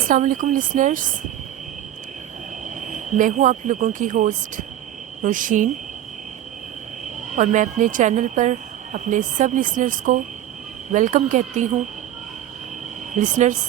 अस्सलाम वालेकुम लिसनर्स, मैं हूं आप लोगों की होस्ट नौशीन और मैं अपने चैनल पर अपने सब लिसनर्स को वेलकम कहती हूं। लिसनर्स,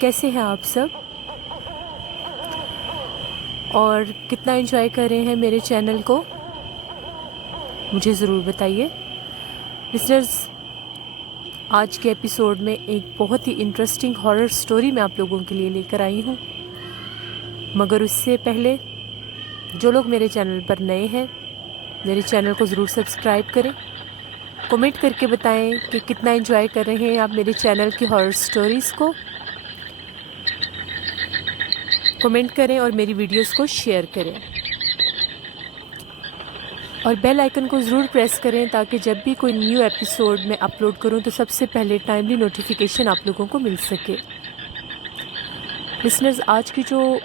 कैसे हैं आप सब और कितना एंजॉय कर रहे हैं मेरे चैनल को, मुझे ज़रूर बताइए। लिसनर्स, आज के एपिसोड में एक बहुत ही इंटरेस्टिंग हॉरर स्टोरी मैं आप लोगों के लिए लेकर आई हूँ। मगर उससे पहले जो लोग मेरे चैनल पर नए हैं, मेरे चैनल को ज़रूर सब्सक्राइब करें, कमेंट करके बताएं कि कितना एंजॉय कर रहे हैं आप मेरे चैनल की हॉरर स्टोरीज़ को। कमेंट करें और मेरी वीडियोस को शेयर करें और बेल आइकन को ज़रूर प्रेस करें ताकि जब भी कोई न्यू एपिसोड मैं अपलोड करूं तो सबसे पहले टाइमली नोटिफिकेशन आप लोगों को मिल सके। लिसनर्स, आज की जो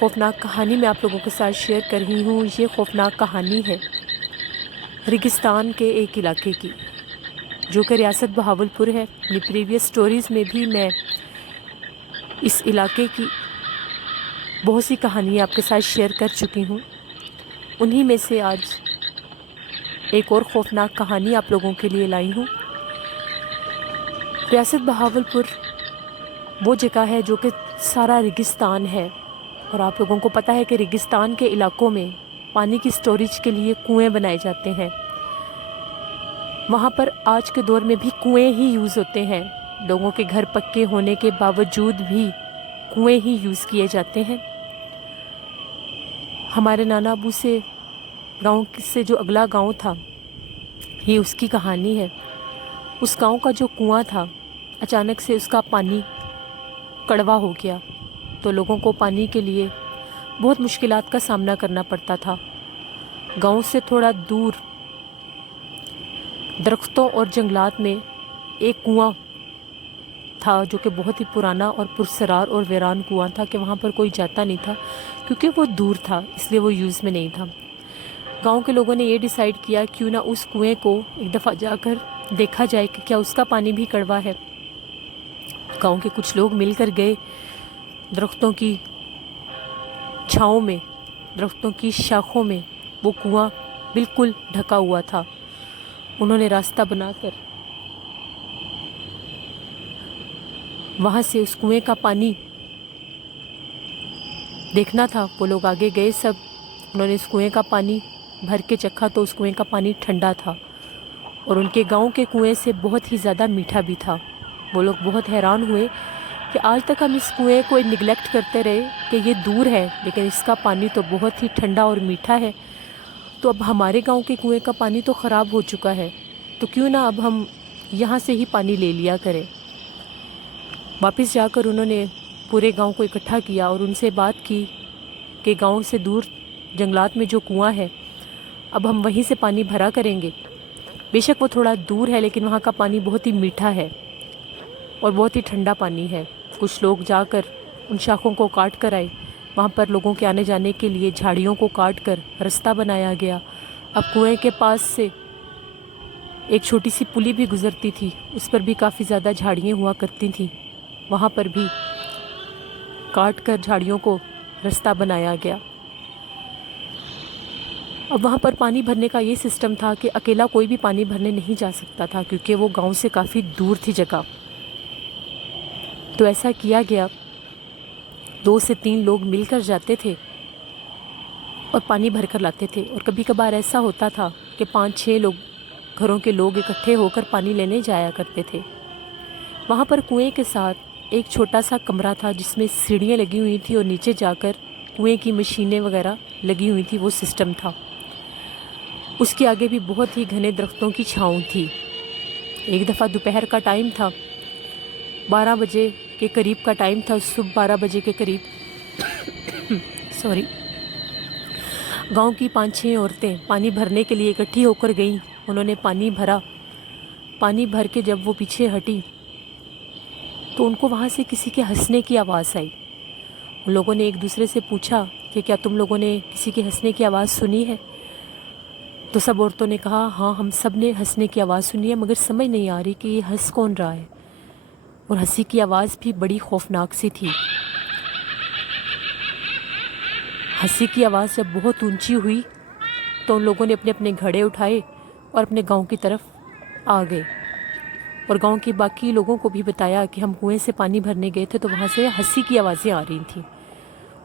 खौफनाक कहानी मैं आप लोगों के साथ शेयर कर रही हूँ, ये खौफनाक कहानी है रेगिस्तान के एक इलाके की, जो कि रियासत बहावलपुर है। अपनी प्रीवियस स्टोरीज़ में भी मैं इस इलाके की बहुत सी कहानियाँ आपके साथ शेयर कर चुकी हूँ। उन्हीं में से आज एक और खौफनाक कहानी आप लोगों के लिए लाई हूँ। रियासत बहावलपुर वो जगह है जो कि सारा रेगिस्तान है और आप लोगों को पता है कि रेगिस्तान के इलाकों में पानी की स्टोरेज के लिए कुएं बनाए जाते हैं। वहाँ पर आज के दौर में भी कुएं ही यूज़ होते हैं। लोगों के घर पक्के होने के बावजूद भी कुएं ही यूज़ किए जाते हैं। हमारे नाना अबू से गांव से जो अगला गांव था, ये उसकी कहानी है। उस गांव का जो कुआं था, अचानक से उसका पानी कड़वा हो गया तो लोगों को पानी के लिए बहुत मुश्किलात का सामना करना पड़ता था। गांव से थोड़ा दूर दरख्तों और जंगलात में एक कुआं था जो कि बहुत ही पुराना और पुरसरार और वीरान कुआं था कि वहाँ पर कोई जाता नहीं था क्योंकि वो दूर था, इसलिए वो यूज़ में नहीं था। गांव के लोगों ने ये डिसाइड किया क्यों ना उस कुएं को एक दफ़ा जाकर देखा जाए कि क्या उसका पानी भी कड़वा है। गांव के कुछ लोग मिलकर गए दरख्तों की छाँव में, दरख्तों की शाखों में वो कुआं बिल्कुल ढका हुआ था। उन्होंने रास्ता बनाकर वहाँ से उस कुएं का पानी देखना था। वो लोग आगे गए सब, उन्होंने उस कुएं का पानी भर के चखा तो उस कुएं का पानी ठंडा था और उनके गांव के कुएं से बहुत ही ज़्यादा मीठा भी था। वो लोग बहुत हैरान हुए कि आज तक हम इस कुएं को निगलेक्ट करते रहे कि ये दूर है, लेकिन इसका पानी तो बहुत ही ठंडा और मीठा है। तो अब हमारे गांव के कुएं का पानी तो ख़राब हो चुका है, तो क्यों ना अब हम यहाँ से ही पानी ले लिया करें। वापस जाकर उन्होंने पूरे गांव को इकट्ठा किया और उनसे बात की कि गांव से दूर जंगलात में जो कुआं है, अब हम वहीं से पानी भरा करेंगे। बेशक वो थोड़ा दूर है, लेकिन वहाँ का पानी बहुत ही मीठा है और बहुत ही ठंडा पानी है। कुछ लोग जाकर उन शाखों को काट कर आए। वहाँ पर लोगों के आने जाने के लिए झाड़ियों को काट कर रास्ता बनाया गया। अब कुएं के पास से एक छोटी सी पुली भी गुजरती थी, उस पर भी काफ़ी ज़्यादा झाड़ियाँ हुआ करती थीं। वहाँ पर भी काट कर झाड़ियों को रास्ता बनाया गया। अब वहाँ पर पानी भरने का ये सिस्टम था कि अकेला कोई भी पानी भरने नहीं जा सकता था क्योंकि वो गांव से काफ़ी दूर थी जगह। तो ऐसा किया गया, 2 से 3 लोग मिलकर जाते थे और पानी भर कर लाते थे। और कभी कभार ऐसा होता था कि 5-6 लोग, घरों के लोग इकट्ठे होकर पानी लेने जाया करते थे। वहाँ पर कुएं के साथ एक छोटा सा कमरा था जिसमें सीढ़ियाँ लगी हुई थी और नीचे जाकर कुएं की मशीनें वगैरह लगी हुई थी, वो सिस्टम था। उसके आगे भी बहुत ही घने दरख्तों की छाँव थी। एक दफ़ा दोपहर का टाइम था, 12 बजे के करीब का टाइम था, सुबह 12 बजे के करीब सॉरी, गांव की 5-6 औरतें पानी भरने के लिए इकट्ठी होकर गईं। उन्होंने पानी भरा। पानी भर के जब वो पीछे हटी तो उनको वहाँ से किसी के हंसने की आवाज़ आई। उन लोगों ने एक दूसरे से पूछा कि क्या तुम लोगों ने किसी के हंसने की आवाज़ सुनी है? तो सब औरतों ने कहा, हाँ, हम सब ने हंसने की आवाज़ सुनी है, मगर समझ नहीं आ रही कि ये हंस कौन रहा है। और हंसी की आवाज़ भी बड़ी खौफनाक सी थी। हंसी की आवाज़ जब बहुत ऊंची हुई तो उन लोगों ने अपने अपने घड़े उठाए और अपने गांव की तरफ आ गए और गांव के बाकी लोगों को भी बताया कि हम कुएं से पानी भरने गए थे तो वहाँ से हंसी की आवाज़ें आ रही थीं।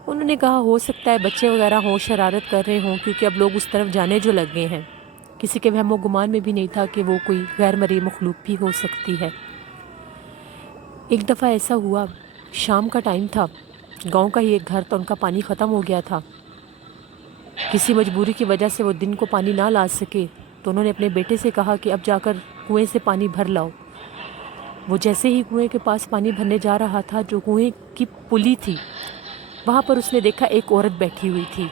उन्होंने कहा हो सकता है बच्चे वगैरह हों, शरारत कर रहे हों, क्योंकि अब लोग उस तरफ जाने जो लग गए हैं। किसी के वहमो गुमान में भी नहीं था कि वो कोई गैर मरी मखलूक भी हो सकती है। एक दफ़ा ऐसा हुआ, शाम का टाइम था, गांव का ही एक घर था, उनका पानी ख़त्म हो गया था। किसी मजबूरी की वजह से वो दिन को पानी ना ला सके तो उन्होंने अपने बेटे से कहा कि अब जाकर कुएं से पानी भर लाओ। वो जैसे ही कुएं के पास पानी भरने जा रहा था, जो कुएं की पुली थी वहाँ पर उसने देखा एक औरत बैठी हुई थी।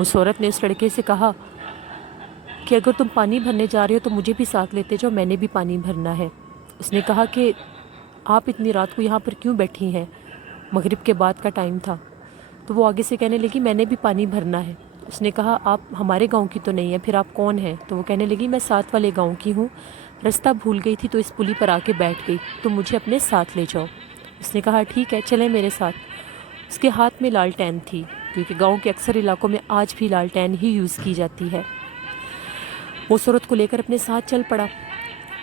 उस औरत ने उस लड़के से कहा कि अगर तुम पानी भरने जा रहे हो तो मुझे भी साथ लेते जाओ, मैंने भी पानी भरना है। उसने कहा कि आप इतनी रात को यहाँ पर क्यों बैठी हैं? मगरिब के बाद का टाइम था। तो वो आगे से कहने लगी मैंने भी पानी भरना है। उसने कहा आप हमारे गांव की तो नहीं है, फिर आप कौन हैं? तो वो कहने लगी मैं साथ वाले गांव की हूँ, रास्ता भूल गई थी तो इस पुली पर आके बैठ गई, तो मुझे अपने साथ ले जाओ। उसने कहा ठीक है, चले मेरे साथ। उसके हाथ में लालटेन थी, क्योंकि गांव के अक्सर इलाकों में आज भी लालटेन ही यूज़ की जाती है। वो उस औरत को लेकर अपने साथ चल पड़ा।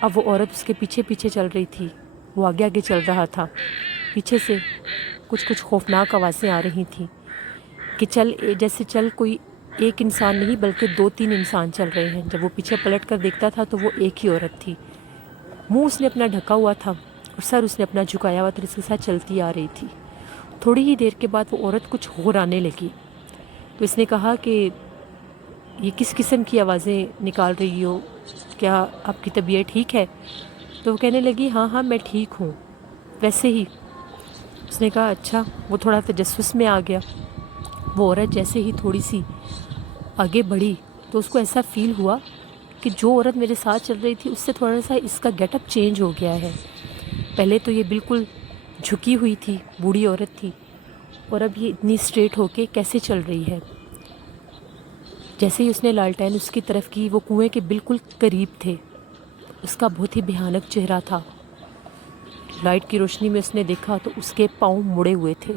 अब वो औरत उसके पीछे पीछे चल रही थी, वो आगे आगे चल रहा था। पीछे से कुछ कुछ खौफनाक आवाज़ें आ रही थीं कि जैसे चल कोई एक इंसान नहीं बल्कि 2-3 इंसान चल रहे हैं। जब वो पीछे पलट कर देखता था तो वो एक ही औरत थी। मुंह उसने अपना ढका हुआ था और सर उसने अपना झुकाया हुआ था, इसके साथ चलती आ रही थी। थोड़ी ही देर के बाद वो औरत कुछ होराने लगी तो इसने कहा कि ये किस किस्म की आवाज़ें निकाल रही हो, क्या आपकी तबीयत ठीक है? तो वो कहने लगी हाँ हाँ मैं ठीक हूँ, वैसे ही। उसने कहा अच्छा। वो थोड़ा तजस्सुस में आ गया। वो औरत जैसे ही थोड़ी सी आगे बढ़ी तो उसको ऐसा फील हुआ कि जो औरत मेरे साथ चल रही थी उससे थोड़ा सा इसका गेटअप चेंज हो गया है। पहले तो ये बिल्कुल झुकी हुई थी, बूढ़ी औरत थी, और अब ये इतनी स्ट्रेट होके कैसे चल रही है। जैसे ही उसने लालटेन उसकी तरफ की, वो कुएं के बिल्कुल करीब थे। उसका बहुत ही भयानक चेहरा था। लाइट की रोशनी में उसने देखा तो उसके पाँव मुड़े हुए थे,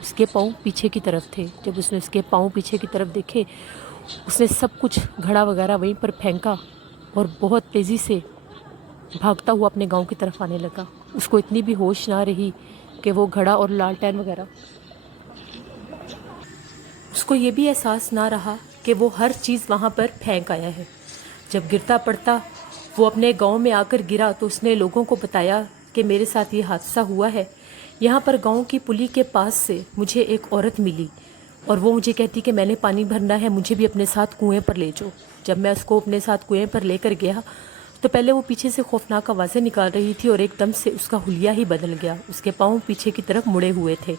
उसके पाँव पीछे की तरफ थे। जब उसने उसके पाँव पीछे की तरफ देखे, उसने सब कुछ घड़ा वगैरह वहीं पर फेंका और बहुत तेज़ी से भागता हुआ अपने गांव की तरफ आने लगा। उसको इतनी भी होश ना रही कि वो घड़ा और लालटेन वगैरह, उसको ये भी एहसास ना रहा कि वो हर चीज़ वहाँ पर फेंक आया है। जब गिरता पड़ता वो अपने गांव में आकर गिरा तो उसने लोगों को बताया कि मेरे साथ ये हादसा हुआ है। यहाँ पर गांव की पुली के पास से मुझे एक औरत मिली और वो मुझे कहती कि मैंने पानी भरना है, मुझे भी अपने साथ कुएं पर ले जाओ। जब मैं उसको अपने साथ कुएं पर लेकर गया तो पहले वो पीछे से खौफनाक आवाज़ें निकाल रही थी और एकदम से उसका हुलिया ही बदल गया। उसके पाँव पीछे की तरफ मुड़े हुए थे।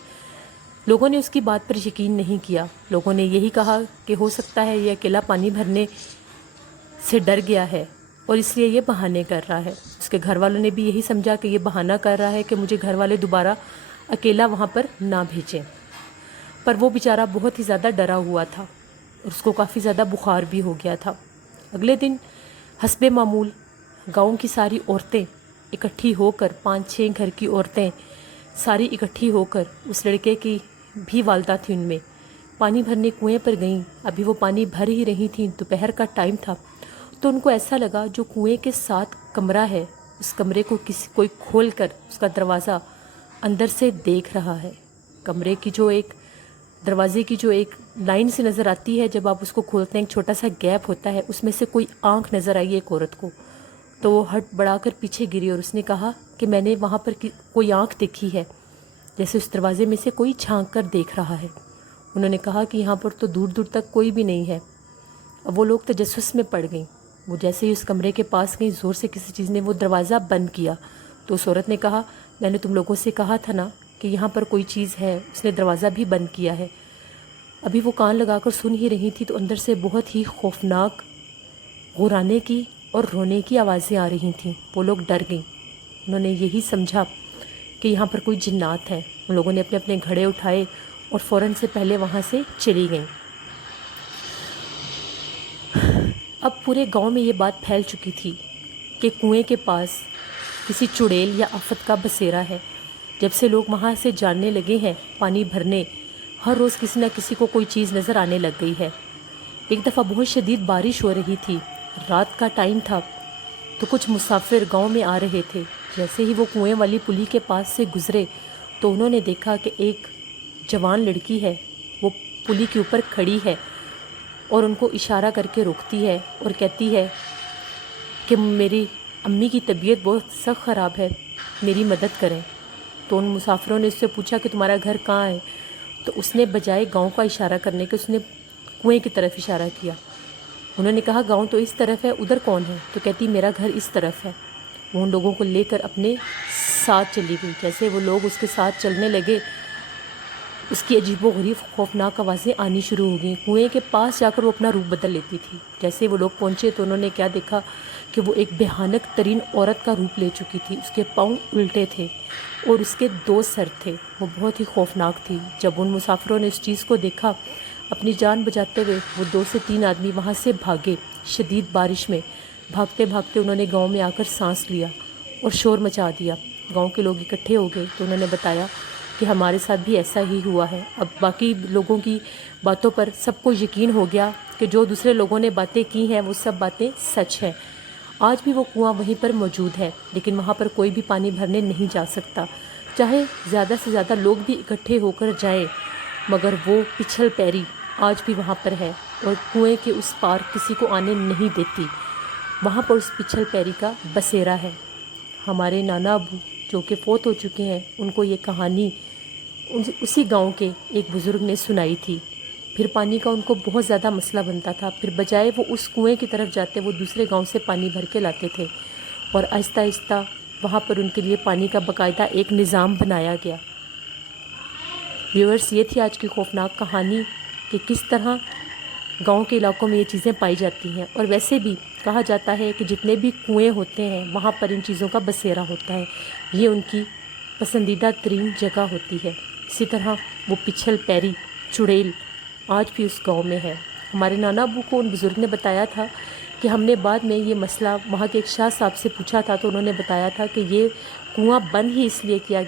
लोगों ने उसकी बात पर यकीन नहीं किया। लोगों ने यही कहा कि हो सकता है ये अकेला पानी भरने से डर गया है और इसलिए ये बहाने कर रहा है। उसके घर वालों ने भी यही समझा कि ये बहाना कर रहा है कि मुझे घर वाले दोबारा अकेला वहाँ पर ना भेजें। पर वो बेचारा बहुत ही ज़्यादा डरा हुआ था और उसको काफ़ी ज़्यादा बुखार भी हो गया था। अगले दिन हस्बे मामूल गाँव की सारी औरतें इकट्ठी होकर, 5-6 घर की औरतें सारी इकट्ठी होकर, उस लड़के की भी वालदा थी उनमें, पानी भरने कुएं पर गईं। अभी वो पानी भर ही रही थी, दोपहर का टाइम था। तो उनको ऐसा लगा जो कुएं के साथ कमरा है उस कमरे को कोई खोल कर उसका दरवाज़ा अंदर से देख रहा है। कमरे की जो एक दरवाजे की जो एक लाइन से नज़र आती है, जब आप उसको खोलते हैं एक छोटा सा गैप होता है, उसमें से कोई आंख नज़र आई एक औरत को। तो वो हट बढ़ाकर पीछे गिरी और उसने कहा कि मैंने वहाँ पर कोई आंख देखी है, जैसे उस दरवाजे में से कोई झांक कर देख रहा है। उन्होंने कहा कि यहाँ पर तो दूर दूर तक कोई भी नहीं है। अब वो लोग तजस्सुस में पड़ गई। वो जैसे ही उस कमरे के पास गई, ज़ोर से किसी चीज़ ने वो दरवाज़ा बंद किया। तो उस औरत ने कहा मैंने तुम लोगों से कहा था ना कि यहाँ पर कोई चीज़ है, उसने दरवाज़ा भी बंद किया है। अभी वो कान लगाकर सुन ही रही थी तो अंदर से बहुत ही खौफनाक गुर्राने की और रोने की आवाज़ें आ रही थीं। वो लोग डर गईं। उन्होंने यही समझा कि यहाँ पर कोई जिन्नात है। उन लोगों ने अपने अपने घड़े उठाए और फ़ौरन से पहले वहाँ से चली गईं। अब पूरे गांव में ये बात फैल चुकी थी कि कुएं के पास किसी चुड़ैल या आफत का बसेरा है। जब से लोग वहाँ से जानने लगे हैं पानी भरने, ہر روز کسی نہ کسی کو کوئی چیز نظر آنے لگ گئی ہے۔ ایک دفعہ بہت شدید بارش ہو رہی تھی، رات کا ٹائم تھا، تو کچھ مسافر گاؤں میں آ رہے تھے۔ جیسے ہی وہ کنویں والی پلی کے پاس سے گزرے تو انہوں نے دیکھا کہ ایک جوان لڑکی ہے، وہ پلی کے اوپر کھڑی ہے اور ان کو اشارہ کر کے روکتی ہے اور کہتی ہے کہ میری امی کی طبیعت بہت سخت خراب ہے، میری مدد کریں۔ تو ان مسافروں نے اس سے پوچھا کہ تمہارا گھر کہاں ہے؟ تو اس نے بجائے گاؤں کا اشارہ کرنے کے اس نے کنویں کی طرف اشارہ کیا۔ انہوں نے کہا گاؤں تو اس طرف ہے، ادھر کون ہے؟ تو کہتی میرا گھر اس طرف ہے۔ وہ ان لوگوں کو لے کر اپنے ساتھ چلی گئی۔ جیسے وہ لوگ اس کے ساتھ چلنے لگے، اس کی عجیب و غریب خوفناک آوازیں آنی شروع ہو گئیں۔ کنویں کے پاس جا کر وہ اپنا روپ بدل لیتی تھی۔ جیسے وہ لوگ پہنچے تو انہوں نے کیا دیکھا کہ وہ ایک بھیانک ترین عورت کا روپ لے چکی تھی۔ اس کے پاؤں الٹے تھے اور اس کے 2 سر تھے۔ وہ بہت ہی خوفناک تھی۔ جب ان مسافروں نے اس چیز کو دیکھا، اپنی جان بچاتے ہوئے وہ 2 سے 3 آدمی وہاں سے بھاگے۔ شدید بارش میں بھاگتے بھاگتے انہوں نے گاؤں میں آ کر سانس لیا اور شور مچا دیا۔ گاؤں کے لوگ اکٹھے ہو گئے تو انہوں نے بتایا کہ ہمارے ساتھ بھی ایسا ہی ہوا ہے۔ اب باقی لوگوں کی باتوں پر سب کو یقین ہو گیا کہ جو دوسرے لوگوں نے باتیں کی ہیں وہ سب باتیں سچ ہیں۔ آج بھی وہ کنواں وہیں پر موجود ہے، لیکن وہاں پر کوئی بھی پانی بھرنے نہیں جا سکتا، چاہے زیادہ سے زیادہ لوگ بھی اکٹھے ہو کر جائیں، مگر وہ پچھل پیری آج بھی وہاں پر ہے اور کنویں کے اس پار کسی کو آنے نہیں دیتی۔ وہاں پر اس پچھل پیری کا بسیرا ہے۔ ہمارے نانا ابو جو کہ فوت ہو چکے ہیں، ان کو یہ کہانی اسی گاؤں کے ایک بزرگ نے سنائی تھی۔ پھر پانی کا ان کو بہت زیادہ مسئلہ بنتا تھا، پھر بجائے وہ اس کنویں کی طرف جاتے وہ دوسرے گاؤں سے پانی بھر کے لاتے تھے، اور آہستہ آہستہ وہاں پر ان کے لیے پانی کا باقاعدہ ایک نظام بنایا گیا۔ ویورز، یہ تھی آج کی خوفناک کہانی کہ کس طرح گاؤں کے علاقوں میں یہ چیزیں پائی جاتی ہیں، اور ویسے بھی کہا جاتا ہے کہ جتنے بھی کنویں ہوتے ہیں وہاں پر ان چیزوں کا بسیرا ہوتا ہے، یہ ان کی پسندیدہ ترین جگہ ہوتی ہے۔ اسی طرح وہ پچھل پیری چڑیل آج بھی اس گاؤں میں ہے۔ ہمارے نانا ابو کو ان بزرگ نے بتایا تھا کہ ہم نے بعد میں یہ مسئلہ وہاں کے ایک شاہ صاحب سے پوچھا تھا، تو انہوں نے بتایا تھا کہ یہ کنواں بند ہی اس لیے کیا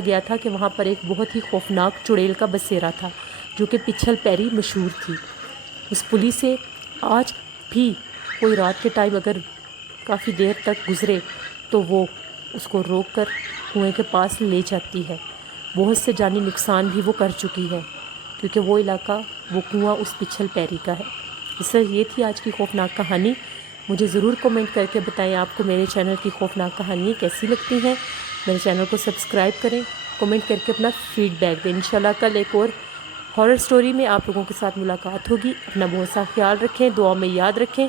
گیا تھا کہ وہاں پر ایک بہت ہی خوفناک چڑیل کا بسیرا تھا جو کہ پچھل پیری مشہور تھی۔ اس پلی سے آج بھی کوئی رات کے ٹائم اگر کافی دیر تک گزرے تو وہ اس کو روک کر کنویں کے پاس لے جاتی ہے۔ بہت سے جانی نقصان بھی وہ کر چکی ہے، کیونکہ وہ علاقہ، وہ کنواں اس پچھل پیری کا ہے۔ اس طرح یہ تھی آج کی خوفناک کہانی۔ مجھے ضرور کمنٹ کر کے بتائیں آپ کو میرے چینل کی خوفناک کہانی کیسی لگتی ہیں۔ میرے چینل کو سبسکرائب کریں، کمنٹ کر کے اپنا فیڈ بیک دیں۔ انشاءاللہ کل ایک اور ہارر سٹوری میں آپ لوگوں کے ساتھ ملاقات ہوگی۔ اپنا بہت سا خیال رکھیں، دعا میں یاد رکھیں۔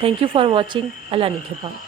Thank you for watching. اللہ نگہبان۔